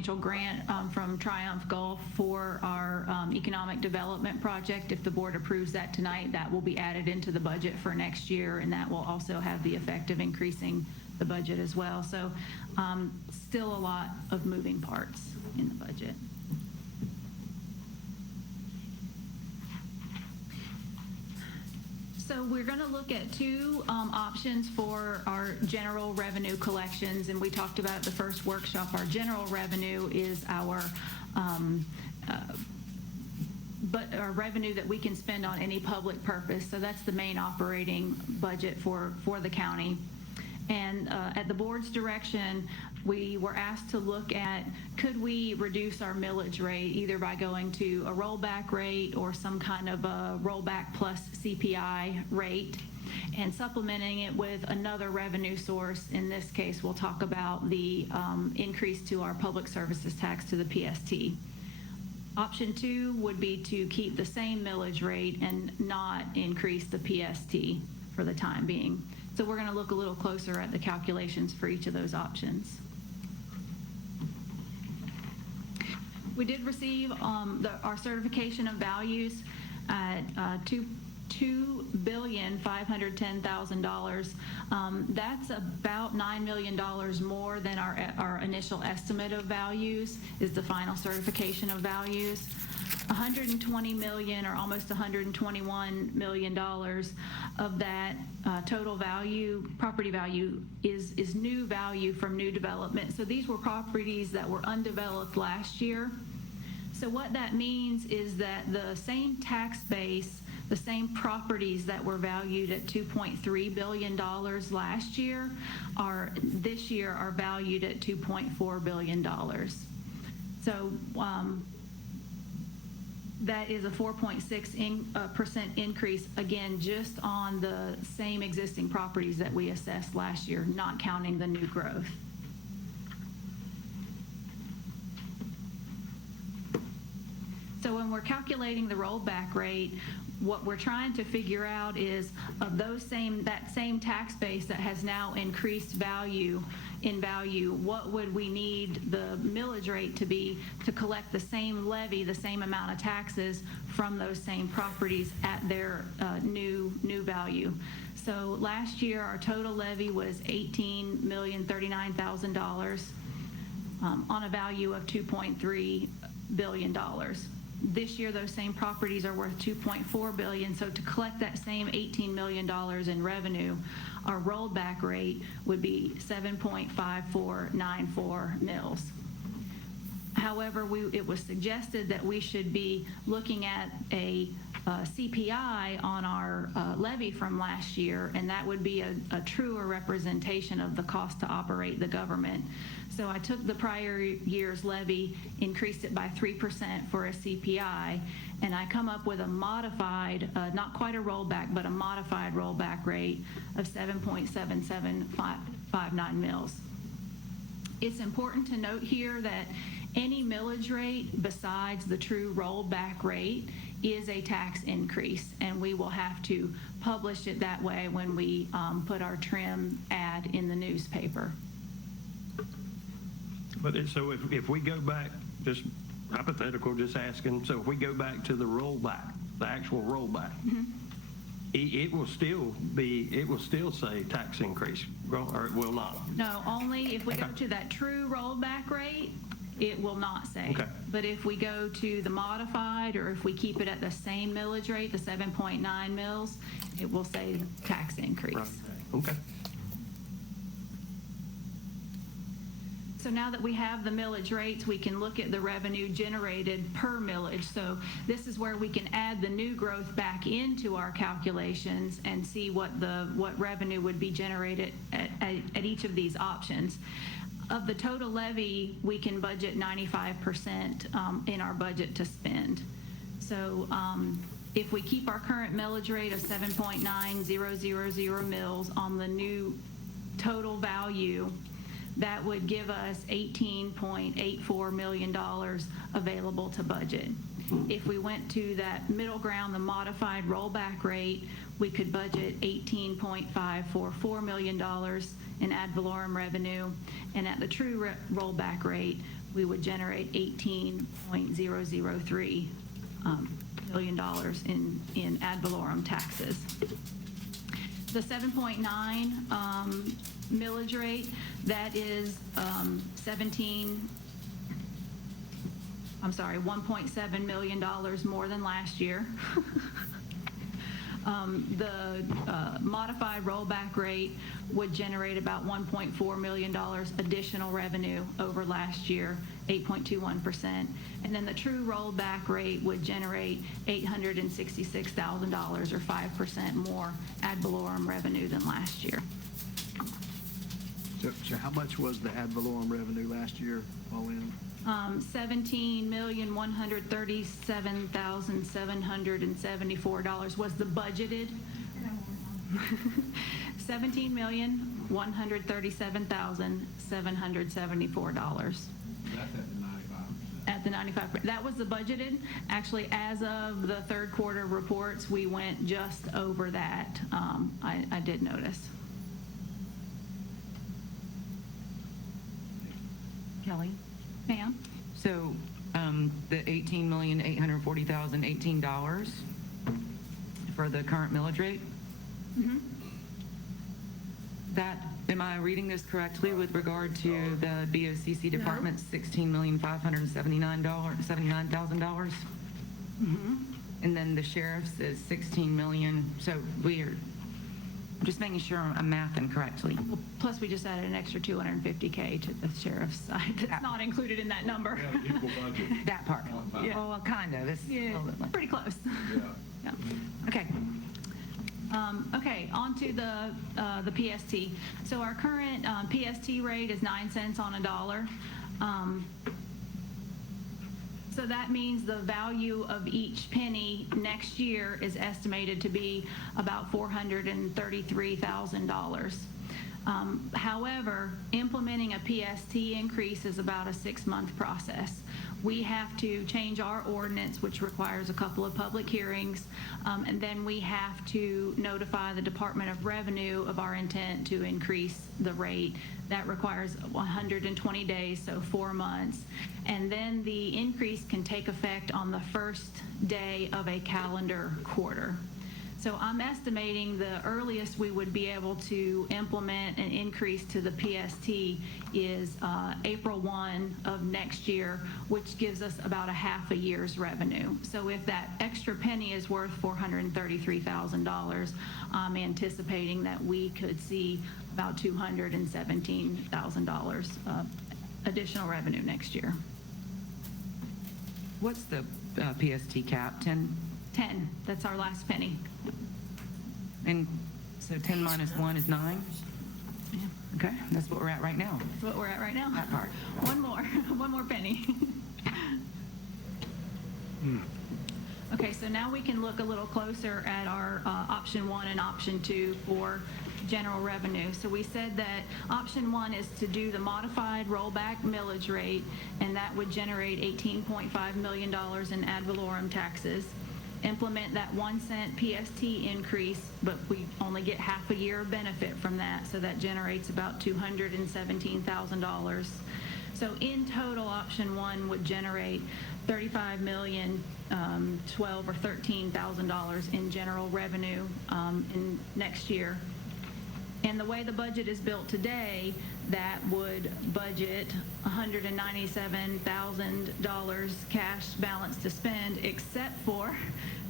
grant from Triumph Gulf for our economic development project. If the board approves that tonight, that will be added into the budget for next year, and that will also have the effect of increasing the budget as well. So still a lot of moving parts in the budget. So we're going to look at two options for our general revenue collections, and we talked about at the first workshop. Our general revenue is our our revenue that we can spend on any public purpose. So that's the main operating budget for the county. And at the board's direction, we were asked to look at, could we reduce our millage rate either by going to a rollback rate or some kind of a rollback plus CPI rate, and supplementing it with another revenue source. In this case, we'll talk about the increase to our public services tax to the PST. Option 2 would be to keep the same millage rate and not increase the PST for the time being. So we're going to look a little closer at the calculations for each of those options. We did receive our certification of values at $2,510,000. That's about $9 million more than our initial estimate of values is the final certification of values. $120 million, or almost $121 million of that total value, property value, is new value from new development. So these were properties that were undeveloped last year. So what that means is that the same tax base, the same properties that were valued at $2.3 billion last year this year are valued at $2.4 billion. So that is a 4.6% increase, again, just on the same existing properties that we assessed last year, not counting the new growth. So when we're calculating the rollback rate, what we're trying to figure out is of that same tax base that has now increased in value, what would we need the millage rate to be to collect the same levy, the same amount of taxes from those same properties at their new value. So last year our total levy was $18,039,000 on a value of $2.3 billion. This year, those same properties are worth $2.4 billion. So to collect that same $18 million in revenue, our rollback rate would be 7.5494 mils. However, it was suggested that we should be looking at a CPI on our levy from last year, and that would be a truer representation of the cost to operate the government. So I took the prior year's levy, increased it by 3% for a CPI, and I come up with a modified, not quite a rollback, but a modified rollback rate of 7.7759 mils. It's important to note here that any millage rate besides the true rollback rate is a tax increase, and we will have to publish it that way when we put our trim ad in the newspaper. But so if we go back, just hypothetical, just asking, so if we go back to the rollback, the actual rollback, it will still say tax increase, or it will not? No, only if we go to that true rollback rate, it will not say. Okay. But if we go to the modified, or if we keep it at the same millage rate, the 7.9 mils, it will say tax increase. Right. Okay. So now that we have the millage rates, we can look at the revenue generated per millage. So this is where we can add the new growth back into our calculations and see what revenue would be generated at each of these options. Of the total levy, we can budget 95% in our budget to spend. So if we keep our current millage rate of 7.9000 mils on the new total value, that would give us $18.84 million available to budget. If we went to that middle ground, the modified rollback rate, we could budget $18.544 million in ad valorem revenue, and at the true rollback rate, we would generate $18.003 million in ad valorem taxes. The 7.9 millage rate, that is $1.7 million more than last year. The modified rollback rate would generate about $1.4 million additional revenue over last year, 8.21%. And then the true rollback rate would generate $866,000 or 5% more ad valorem revenue than last year. So how much was the ad valorem revenue last year all in? $17,137,774 was the budgeted. $17,137,774. That's At the 95. That was the budgeted. Actually, as of the third quarter reports, we went just over that. I did notice. Kelly? Ma'am? So the $18,840,018 for the current millage rate? Mm-hmm. That, am I reading this correctly with regard to the BOCC department's $16,579,000? Mm-hmm. And then the sheriff's is $16 million. So we're just making sure I'm mathing correctly. Well, plus, we just added an extra $250K to the sheriff's side. That's not included in that number. Yeah, equal budget. That part. Yeah. Oh, well, kind of. It's a Yeah, little bit less. pretty close. Yeah. Yeah. Okay. Okay, on to the PST. So our current PST rate is 9 cents on a dollar. So that means the value of each penny next year is estimated to be about $433,000. However, implementing a PST increase is about a 6-month process. We have to change our ordinance, which requires a couple of public hearings, and then we have to notify the Department of Revenue of our intent to increase the rate. That requires 120 days, so 4 months. And then the increase can take effect on the first day of a calendar quarter. So I'm estimating the earliest we would be able to implement an increase to the PST is April 1 of next year, which gives us about a half a year's revenue. So if that extra penny is worth $433,000, I'm anticipating that we could see about $217,000 additional revenue next year. What's the PST cap? 10? 10, that's our last penny. And so 10 minus 1 is 9? Yeah. Okay, that's what we're at right now. That's what we're at right now. That part. One more penny. Okay, so now we can look a little closer at our option 1 and option 2 for general revenue. So we said that option 1 is to do the modified rollback millage rate, and that would generate $18.5 million in ad valorem taxes. Implement that 1 cent PST increase, but we only get half a year of benefit from that, so that generates about $217,000. So in total, option 1 would generate $35,012,000 or $13,000 in general revenue in next year. And the way the budget is built today, that would budget $197,000 cash balance to spend, except for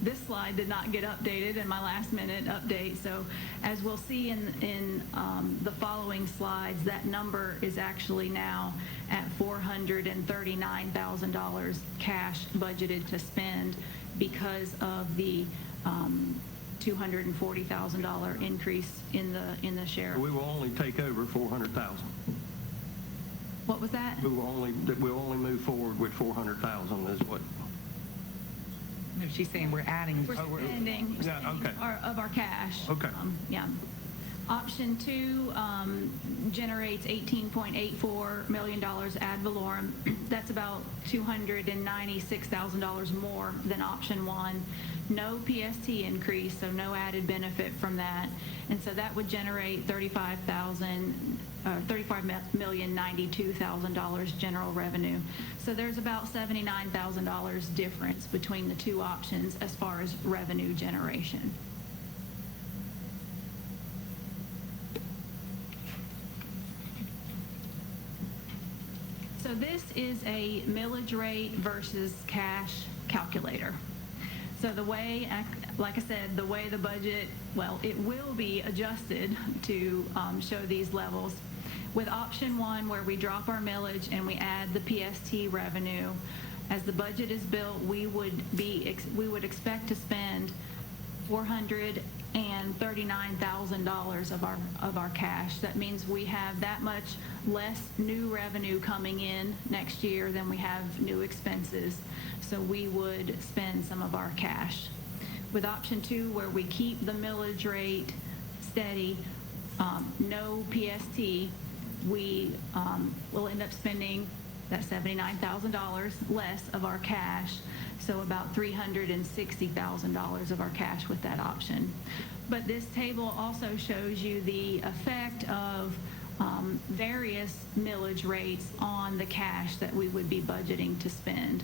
this slide did not get updated in my last minute update. So as we'll see in the following slides, that number is actually now at $439,000 cash budgeted to spend because of the $240,000 increase in the sheriff. We will only take over 400,000. What was that? We'll only move forward with 400,000 is what. No, she's saying we're adding. We're spending, okay. of our cash. Okay. Yeah. Option 2 generates $18.84 million ad valorem. That's about $296,000 more than option one. No PST increase, so no added benefit from that. And so that would generate $35,092,000 general revenue. So there's about $79,000 difference between the two options as far as revenue generation. So this is a millage rate versus cash calculator. So the way, like I said, the way the budget, well, it will be adjusted to show these levels. With option one, where we drop our millage and we add the PST revenue, as the budget is built, we would expect to spend $439,000 of our cash. That means we have that much less new revenue coming in next year than we have new expenses. So we would spend some of our cash. With option two, where we keep the millage rate steady, no PST, we will end up spending that $79,000 less of our cash, so about $360,000 of our cash with that option. But this table also shows you the effect of various millage rates on the cash that we would be budgeting to spend.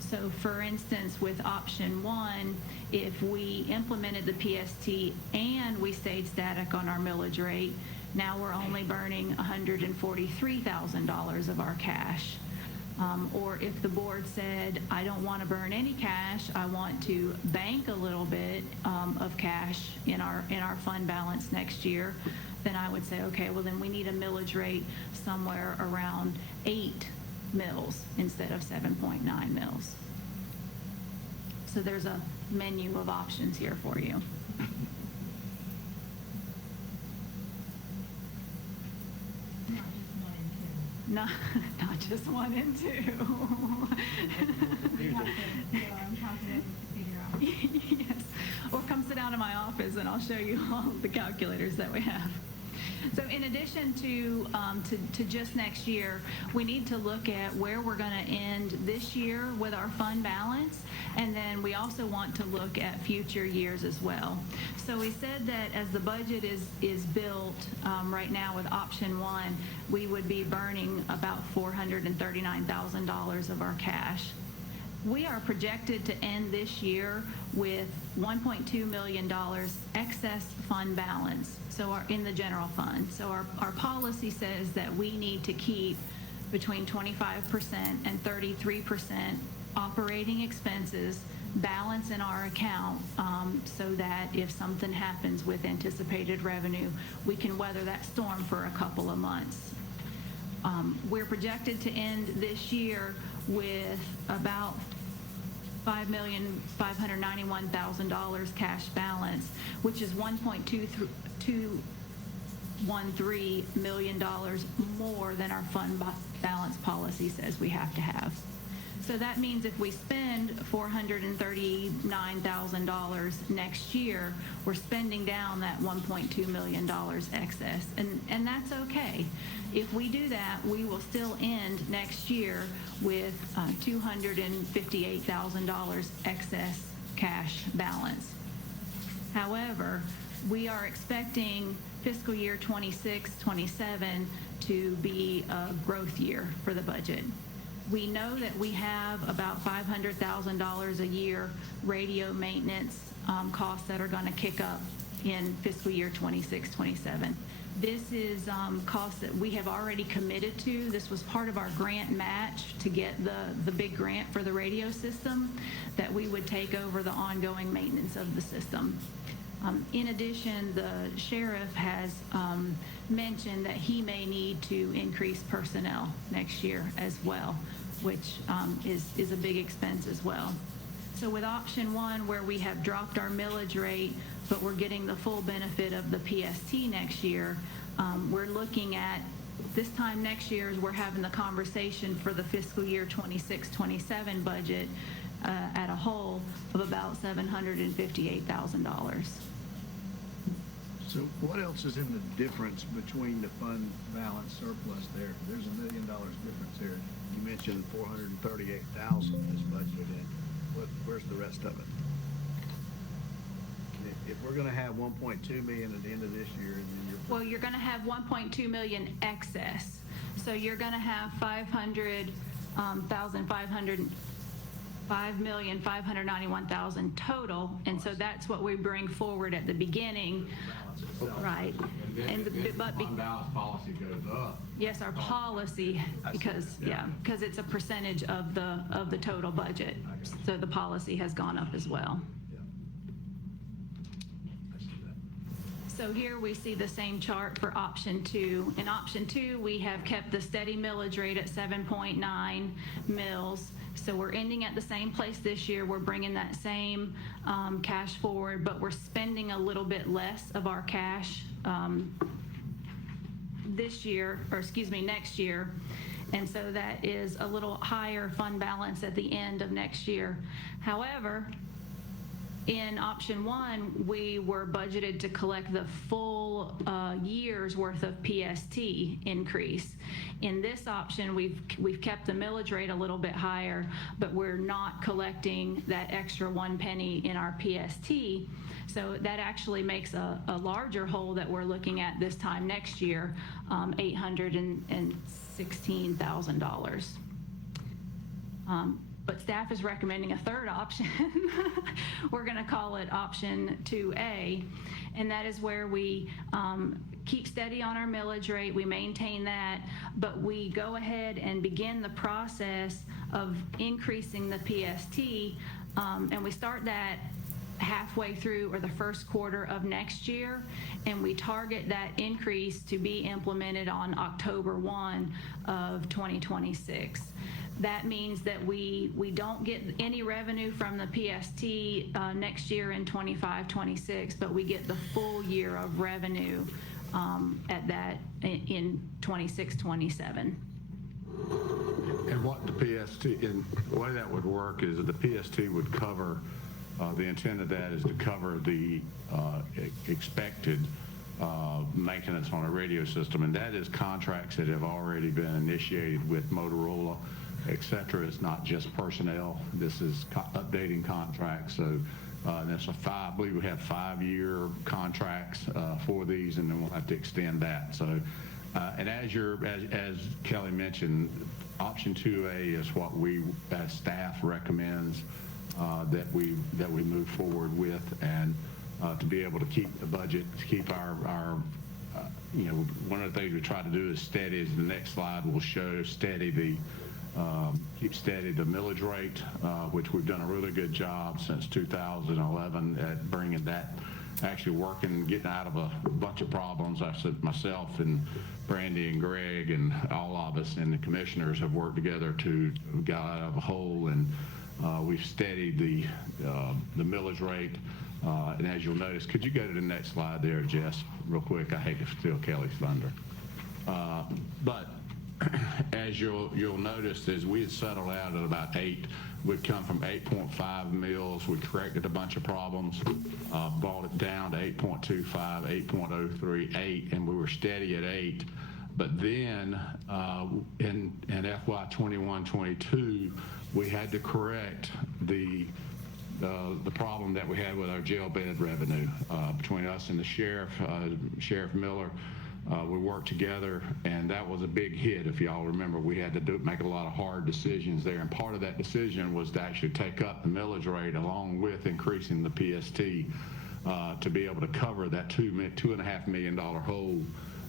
So for instance, with option one, if we implemented the PST and we stayed static on our millage rate, now we're only burning $143,000 of our cash. Or if the board said, I don't want to burn any cash, I want to bank a little bit of cash in our fund balance next year, then I would say, okay, well then we need a millage rate somewhere around 8 mils instead of 7.9 mils. So there's a menu of options here for you. Not just one and two. Yes. Or come sit down in my office and I'll show you all of the calculators that we have. So in addition to just next year, we need to look at where we're going to end this year with our fund balance, and then we also want to look at future years as well. So we said that as the budget is built right now with option one, we would be burning about $439,000 of our cash. We are projected to end this year with $1.2 million excess fund balance, so in the general fund. So our policy says that we need to keep between 25% and 33% operating expenses balance in our account, so that if something happens with anticipated revenue, we can weather that storm for a couple of months. We're projected to end this year with about $5,591,000 cash balance, which is $1.213 million more than our fund balance policy says we have to have. So that means if we spend $439,000 next year, we're spending down that $1.2 million excess, and that's okay. If we do that, we will still end next year with $258,000 excess cash balance. However, we are expecting fiscal year 26-27 to be a growth year for the budget. We know that we have about $500,000 a year radio maintenance costs that are going to kick up in fiscal year 26-27. This is costs that we have already committed to. This was part of our grant match to get the big grant for the radio system, that we would take over the ongoing maintenance of the system. In addition, the sheriff has mentioned that he may need to increase personnel next year as well, which is a big expense as well. So with option one, where we have dropped our millage rate, but we're getting the full benefit of the PST next year, we're looking at this time next year as we're having the conversation for the fiscal year 26-27 budget at a whole of about $758,000. So what else is in the difference between the fund balance surplus there? There's $1 million difference here. You mentioned 438,000 is budgeted in. Where's the rest of it? If we're gonna have 1.2 million at the end of this year, and then you're. Well, you're going to have 1.2 million excess. So you're going to have 5,591,000 total, and so that's what we bring forward at the beginning. Right. And but fund balance policy goes up. yes, our policy, because it's a percentage of the total budget. So the policy has gone up as well. So here we see the same chart for option 2. In option 2, we have kept the steady millage rate at 7.9 mils. So we're ending at the same place this year. We're bringing that same cash forward, but we're spending a little bit less of our cash this year, or excuse me, next year. And so that is a little higher fund balance at the end of next year. However, in option 1, we were budgeted to collect the full year's worth of PST increase. In this option, we've kept the millage rate a little bit higher, but we're not collecting that extra 1 penny in our PST. So that actually makes a larger hole that we're looking at this time next year, $816,000. But staff is recommending a third option. We're going to call it option 2A, and that is where we keep steady on our millage rate, we maintain that, but we go ahead and begin the process of increasing the PST, and we start that halfway through or the first quarter of next year, and we target that increase to be implemented on October 1 of 2026. That means that we don't get any revenue from the PST next year in 25-26, but we get the full year of revenue at that in 26-27. And what the PST, and the way that would work is that the PST would cover, the intent of that is to cover the expected maintenance on a radio system, and that is contracts that have already been initiated with Motorola, et cetera. It's not just personnel. This is updating contracts. So that's I believe we have 5-year contracts for these, and then we'll have to extend that. So, and as Kelly mentioned, option 2A is what we as staff recommends that we move forward with, and to be able to keep the budget, to keep our one of the things we try to do is steady. As the next slide will show, keep steady the millage rate, which we've done a really good job since 2011 at bringing that, actually working, getting out of a bunch of problems. I said myself and Brandy and Greg and all of us and the commissioners have worked together to get out of a hole, and we've steadied the millage rate. And as you'll notice, could you go to the next slide there, Jess, real quick? I hate to steal Kelly's thunder. But as you'll notice, as we had settled out at about 8, we'd come from 8.5 mils. We corrected a bunch of problems, brought it down to 8.25, 8.03, 8, and we were steady at 8. But then in FY 21-22, we had to correct the problem that we had with our jail bed revenue between us and the sheriff, Sheriff Miller. We worked together, and that was a big hit. If y'all remember, we had to make a lot of hard decisions there, and part of that decision was to actually take up the millage rate along with increasing the PST to be able to cover that $2.5 million hole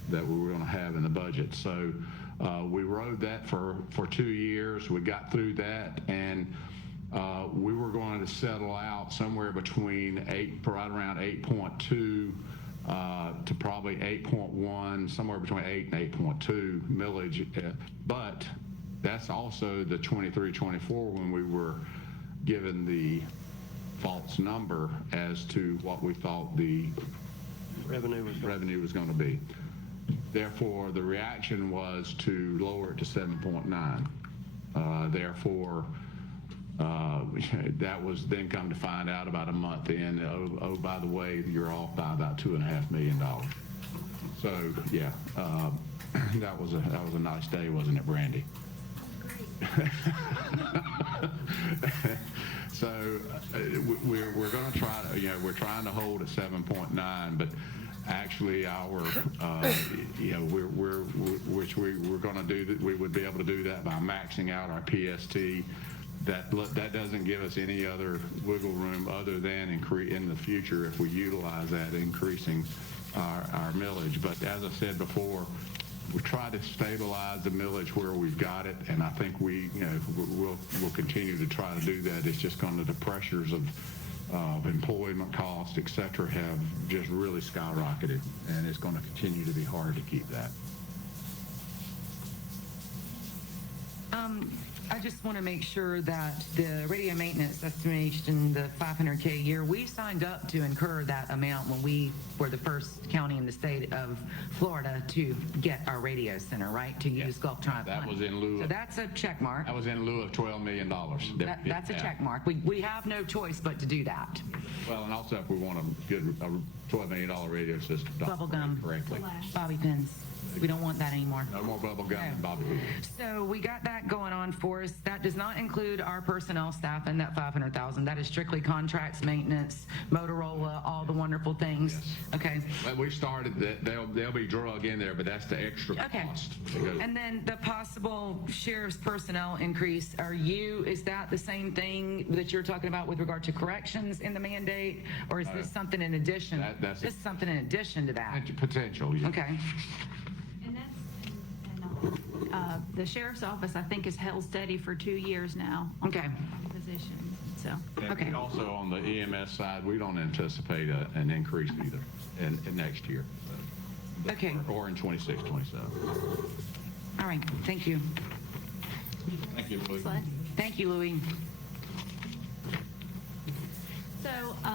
that we were going to have in the budget. So we rode that for 2 years. We got through that, and we were going to settle out somewhere between right around 8.2 to probably 8.1, somewhere between 8 and 8.2 millage. But that's also the 23-24 when we were given the false number as to what we thought the revenue was going to be. Therefore, the reaction was to lower it to 7.9. Therefore, that was then come to find out about a month in, oh, by the way, you're off by about $2.5 million. So, yeah, that was a nice day, wasn't it, Brandy? Great. So we're going to try to, we're trying to hold at 7.9, but actually our, which we're going to do, that we would be able to do that by maxing out our PST. That doesn't give us any other wiggle room other than in the future, if we utilize that, increasing our millage. But as I said before, we try to stabilize the millage where we've got it, and I think we'll continue to try to do that. It's just going to, the pressures of employment costs, et cetera, have just really skyrocketed, and it's going to continue to be hard to keep that. I just want to make sure that the radio maintenance estimation, the $500K a year, we signed up to incur that amount when we were the first county in the state of Florida to get our radio center, right? To use Gulf Triumph That money. was in lieu So of, that's a check mark. that was in lieu of $12 million. That's a check mark. We have no choice but to do that. Well, and also if we want a good $12 million radio system to Bubble operate gum. correctly. Bobby pins. We don't want that anymore. No more bubble gum and Bobby pins. So we got that going on for us. That does not include our personnel staff in that $500,000. That is strictly contracts, maintenance, Motorola, all the wonderful things. Yes. Okay. But we started that, they'll be drug in there, but that's the extra Okay. cost. And then the possible sheriff's personnel increase, is that the same thing that you're talking about with regard to corrections in the mandate? Or is this something in addition? That's This is something in addition to that? Potential, yeah. Okay. And that's, the sheriff's office, I think, has held steady for 2 years now. Okay. Position, so. And Okay. also on the EMS side, we don't anticipate an increase either in next year. Okay. Or in 26, 27. All right. Thank you. Thank you, Louis. Slide. Thank you, Louis.